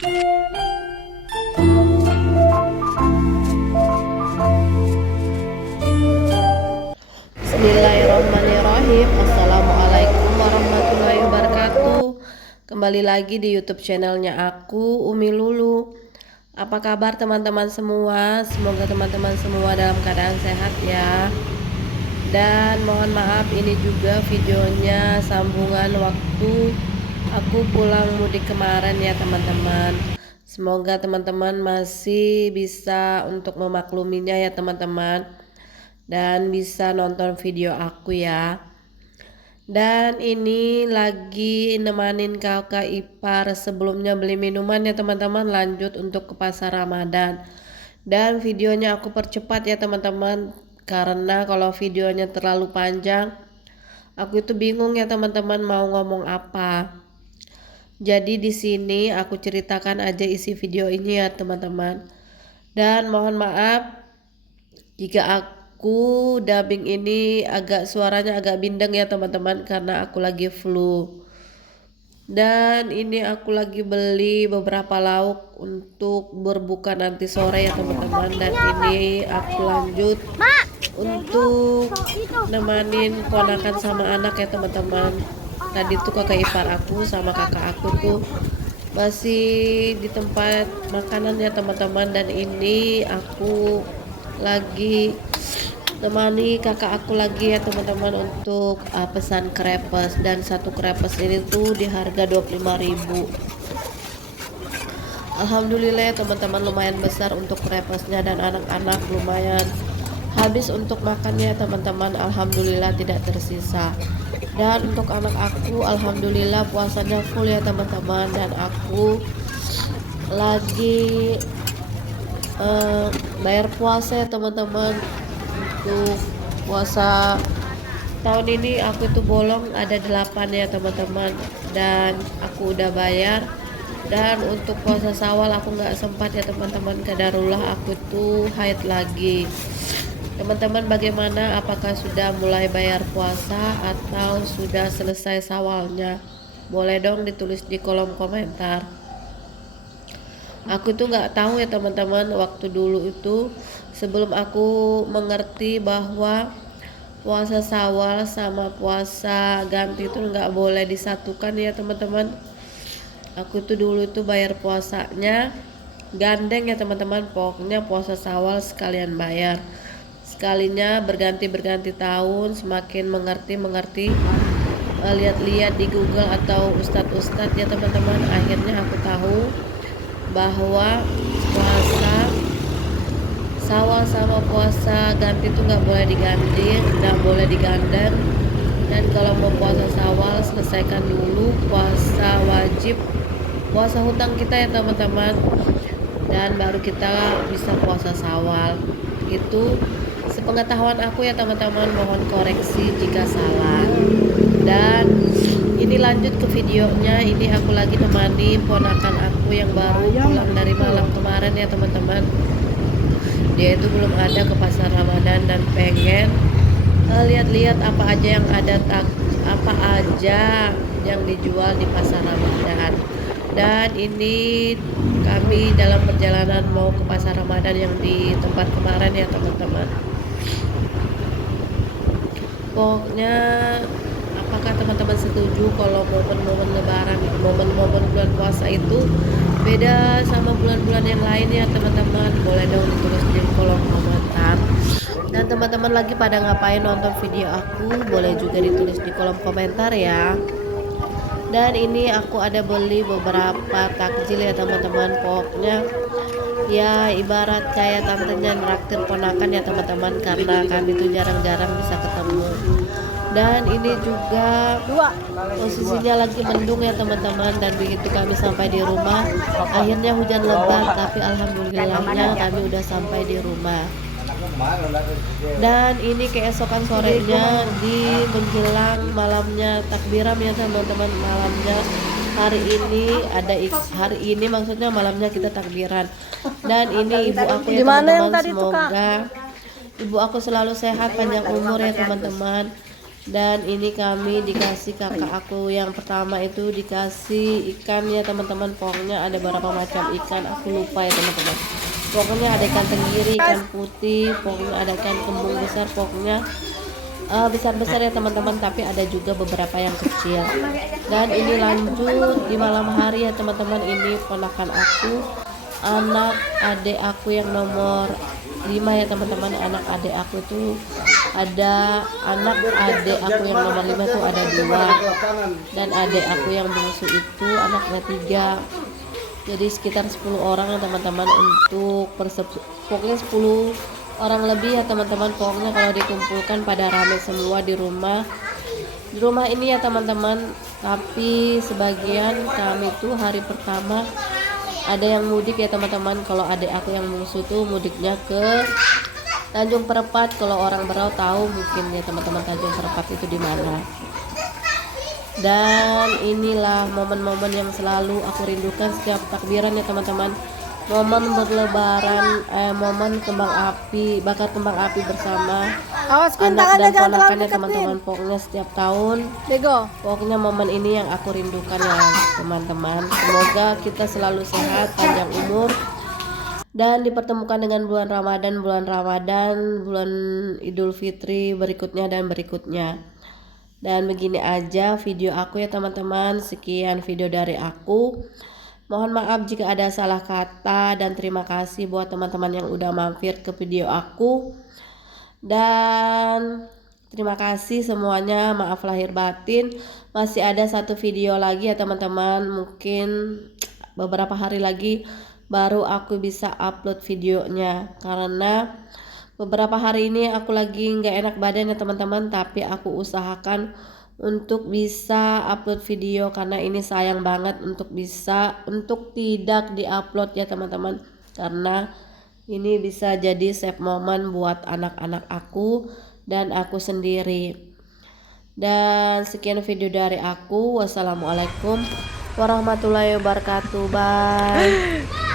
Bismillahirrahmanirrahim. Assalamualaikum warahmatullahi wabarakatuh. Kembali lagi di YouTube channelnya aku, Umi Lulu. Apa kabar teman-teman semua? Semoga teman-teman semua dalam keadaan sehat ya. Dan mohon maaf, ini juga videonya sambungan waktu aku pulang mudik kemarin ya teman-teman. Semoga teman-teman masih bisa untuk memakluminya ya teman-teman, dan bisa nonton video aku ya. Dan ini lagi nemanin kakak ipar sebelumnya beli minuman ya teman-teman, lanjut untuk ke pasar Ramadan. Dan videonya aku percepat ya teman-teman, karena kalau videonya terlalu panjang aku itu bingung ya teman-teman mau ngomong apa. Jadi di sini aku ceritakan aja isi video ini ya teman-teman. Dan mohon maaf jika aku dubbing ini suaranya agak bindeng ya teman-teman, karena aku lagi flu. Dan ini aku lagi beli beberapa lauk untuk berbuka nanti sore ya teman-teman. Dan ini aku lanjut untuk nemanin ponakan sama anak ya teman-teman. Tadi tuh kakak ipar aku sama kakak aku tuh masih di tempat makanan ya teman-teman. Dan ini aku lagi temani kakak aku lagi ya teman-teman untuk pesan krepes. Dan satu krepes ini tuh di harga 25.000. Alhamdulillah ya teman-teman, lumayan besar untuk krepesnya, dan anak-anak lumayan habis untuk makannya teman-teman. Alhamdulillah tidak tersisa. Dan untuk anak aku alhamdulillah puasanya full ya teman-teman. Dan aku lagi bayar puasa ya teman-teman. Untuk puasa tahun ini aku itu bolong ada 8 ya teman-teman, dan aku udah bayar. Dan untuk puasa Syawal aku nggak sempat ya teman-teman, kadarullah aku tuh haid lagi. Teman-teman bagaimana, apakah sudah mulai bayar puasa atau sudah selesai Syawalnya? Boleh dong ditulis di kolom komentar. Aku tuh nggak tahu ya teman-teman, waktu dulu itu sebelum aku mengerti bahwa puasa Syawal sama puasa ganti itu nggak boleh disatukan ya teman-teman. Aku tuh dulu tuh bayar puasanya gandeng ya teman-teman, pokoknya puasa Syawal sekalian bayar. Sekalinya berganti tahun, semakin mengerti lihat-lihat di Google atau ustadz ya teman-teman, akhirnya aku tahu bahwa puasa Syawal sama puasa ganti itu nggak boleh digandeng, nggak boleh digandeng. Dan kalau mau puasa Syawal selesaikan dulu puasa wajib, puasa hutang kita ya teman-teman, dan baru kita bisa puasa Syawal. Itu sepengetahuan aku ya teman-teman, mohon koreksi jika salah. Dan ini lanjut ke videonya. Ini aku lagi nemani ponakan aku yang baru pulang dari malam kemarin ya teman-teman. Dia itu belum ada ke pasar Ramadan dan pengen lihat-lihat apa aja yang dijual di pasar Ramadan. Dan ini kami dalam perjalanan mau ke pasar Ramadan yang di tempat kemarin ya teman-teman. Pokoknya apakah teman-teman setuju kalau momen-momen lebaran, momen-momen bulan puasa itu beda sama bulan-bulan yang lain ya teman-teman? Boleh dong ditulis di kolom komentar. Dan teman-teman lagi pada ngapain nonton video aku, boleh juga ditulis di kolom komentar ya. Dan ini aku ada beli beberapa takjil ya teman-teman, pokoknya ya ibarat kayak tantenya nraktir ponakan ya teman-teman, karena kami tuh jarang-jarang bisa ketemu. Dan ini juga posisinya lagi mendung ya teman-teman, dan begitu kami sampai di rumah akhirnya hujan lebat, tapi alhamdulillahnya kami udah sampai di rumah. Dan ini keesokan sorenya di menjelang malamnya takbiran ya teman-teman, malamnya hari ini maksudnya malamnya kita takbiran. Dan ini ibu aku ya teman-teman, semoga ibu aku selalu sehat, panjang umur ya teman-teman. Dan ini kami dikasih kakak aku yang pertama itu dikasih ikan ya teman-teman. Pokoknya ada beberapa macam ikan, aku lupa ya teman-teman. Pokoknya ada ikan tenggiri, ikan putih, pokoknya ada ikan kembung besar, pokoknya besar-besar ya teman-teman, tapi ada juga beberapa yang kecil. Dan ini lanjut di malam hari ya teman-teman. Ini ponakan aku, anak adik aku yang nomor 5 ya teman-teman. Anak adik aku itu ada anak adik aku yang nomor 5 itu ada 2, dan adik aku yang bungsu itu anaknya 3. Jadi sekitar 10 orang ya teman-teman, untuk pokoknya 10 orang lebih ya teman-teman. Pokoknya kalau dikumpulkan pada rame semua di rumah ini ya teman-teman. Tapi sebagian kami tuh hari pertama ada yang mudik ya teman-teman. Kalau adik aku yang bungsu tuh mudiknya ke Tanjung Perpat. Kalau orang Berau tahu mungkin ya teman-teman, Tanjung Perpat itu di mana. Dan inilah momen-momen yang selalu aku rindukan setiap takbiran ya teman-teman. Momen berlebaran, momen kembang api, bakar kembang api bersama anak dan ponakannya teman-teman. Pokoknya setiap tahun, pokoknya momen ini yang aku rindukan ya teman-teman. Semoga kita selalu sehat, panjang umur, dan dipertemukan dengan bulan Ramadan, bulan Idul Fitri berikutnya dan berikutnya. Dan begini aja video aku ya teman-teman. Sekian video dari aku. Mohon maaf jika ada salah kata, dan terima kasih buat teman-teman yang udah mampir ke video aku. Dan terima kasih semuanya, maaf lahir batin. Masih ada satu video lagi ya teman-teman. Mungkin beberapa hari lagi baru aku bisa upload videonya, karena beberapa hari ini aku lagi nggak enak badan ya teman-teman. Tapi aku usahakan untuk bisa upload video, karena ini sayang banget untuk tidak diupload ya teman-teman, karena ini bisa jadi save momen buat anak-anak aku dan aku sendiri. Dan sekian video dari aku. Wassalamualaikum warahmatullahi wabarakatuh. Bye.